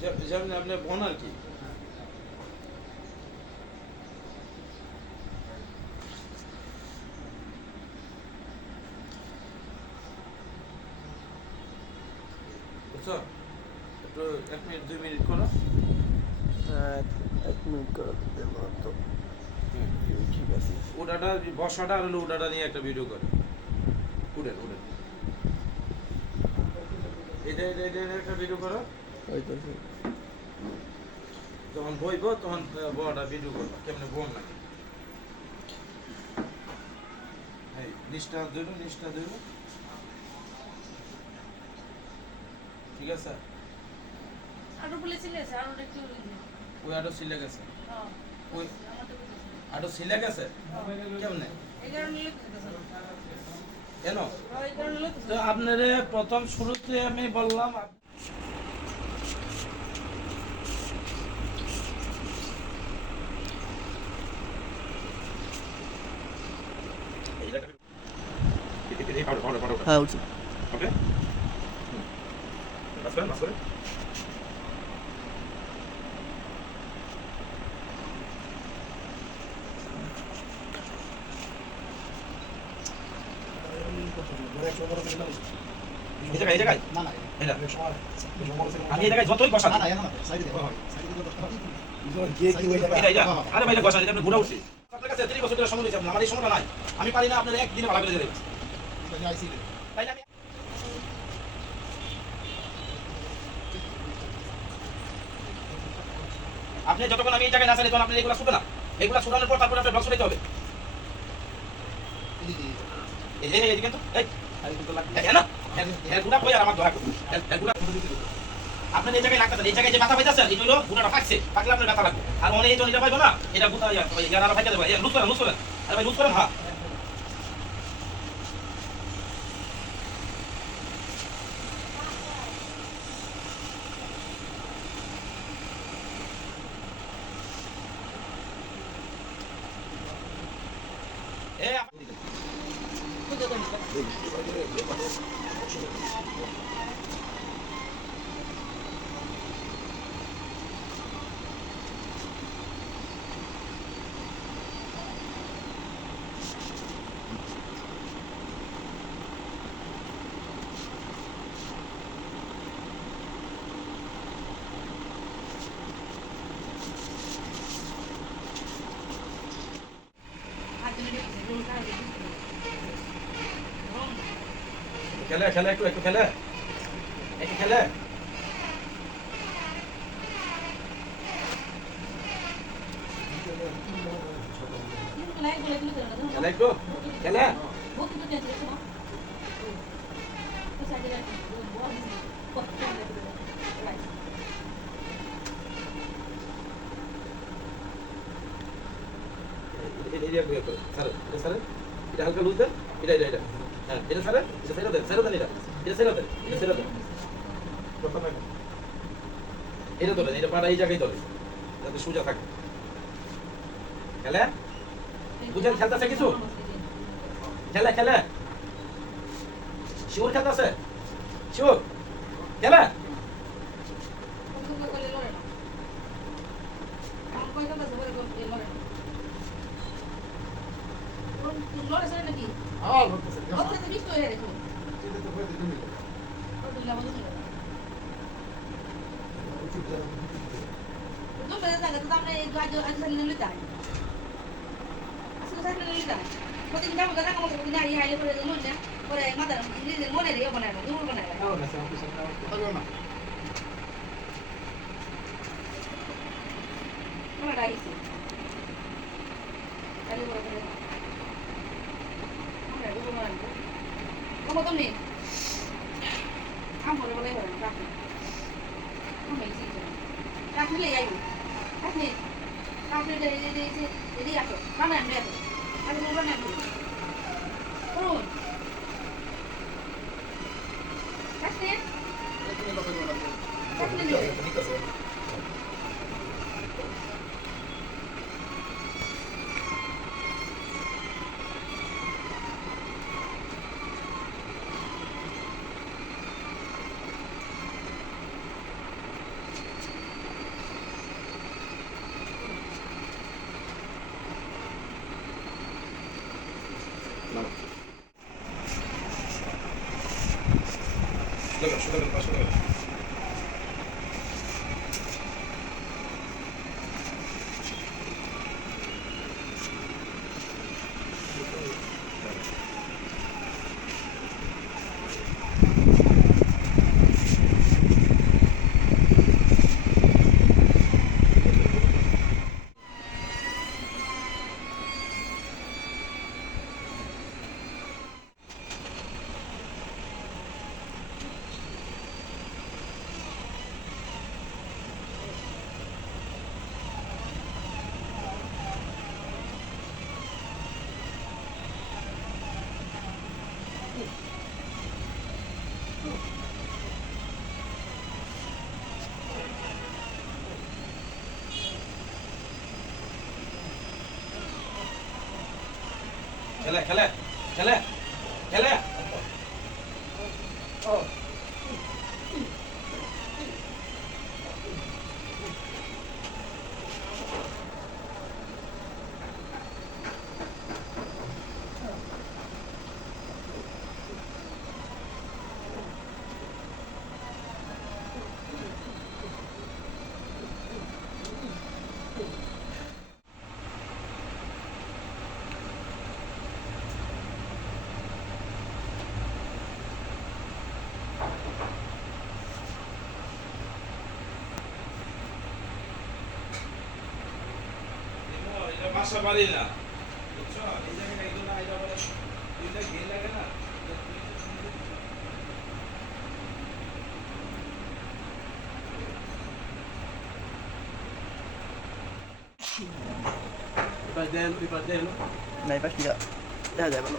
যেমন আপনার বোন আর কি। বুঝছো? একটু 1 মিনিট 2 মিনিট করো। হ্যাঁ, 1 মিনিট করে দেবো তো। ঠিক আছে। ওটাটা বসাটা আর হলো ওটাটা নিয়ে একটা ভিডিও করে। উঠেন উঠেন। এটা একটা ভিডিও করো। হইতেছে। যখন বইব তখন বড়টা ভিডিও করবা কেমনে বোন লাগে। এই নিচটা ধরো। ঠিক আছে? আরো বলেছিলে আর একটু ওই আটো সিলে গেছে। হ্যাঁ ওই আমারটা বলেছে আটো সিলে গেছে কেমনে? এই কারণে লিখতেছ কেন? এই কারণে লিখতেছ তো আপনারে প্রথম শুরুতে আমি বললাম হ্যাঁ, উঠছে। ওকে বাস করেন এই জায়গায় না না এটা আমি আমি এই জায়গায় যতই বসা না না না সাইডে দেখো সাইডে দেখো এটা আরে ভাই বসা এটা ঘুরে উঠছি আপনার কাছে 30 বছর ধরে সময় দিয়েছি আমার এই সময়টা নাই আমি পারি না আপনার একদিনে ভালো করে দিয়ে দেব তাই না? আপনি যতক্ষণ আমি এই জায়গায় না আসেন তখন আপনি এগুলো শুনবেন না এগুলো শুনানোর পর তারপর আপনার ব্লগ শুনাইতে হবে এই যে এইদিকে তো এই না এগুলা কই আর আমার দয়া করুন এগুলা আপনার এই জায়গায় লাগতেছে এই জায়গায় যে ব্যথা পাইতেছেন এটা হলো গুণাটা পাকছে পাকলে আপনার ব্যথা লাগবে আর অনেক এই জন্য পাইবো না এটা গুণা ইয়ারা ফাইতে দেবো লুজ করেন আরে ভাই লুজ করেন হ্যাঁ খেলে একটু খেলে একটু খেলে খেলে একটু খেলে এটা হালকা লুজ দেন এটা হ্যাঁ এটা স্যার এটা ছেড়ে দেন এটা ছেড়ে দেন এটা ধরেন এটা পাটা এই জায়গায় ধরে যাতে সোজা থাকে খেলে বুঝেন খেলতেছে কিছু খেলে শিওর খেলতেছে শিওর খেলে 500 টাকা। খেলে খেলে খেলে খেলে এটা বাসা বাড়ি না বুঝছো এই জায়গাটা এগুলো না এটা বলে দুইটা ঘের লাগে না এবার দেন না এবার কি দেখা যায় বলো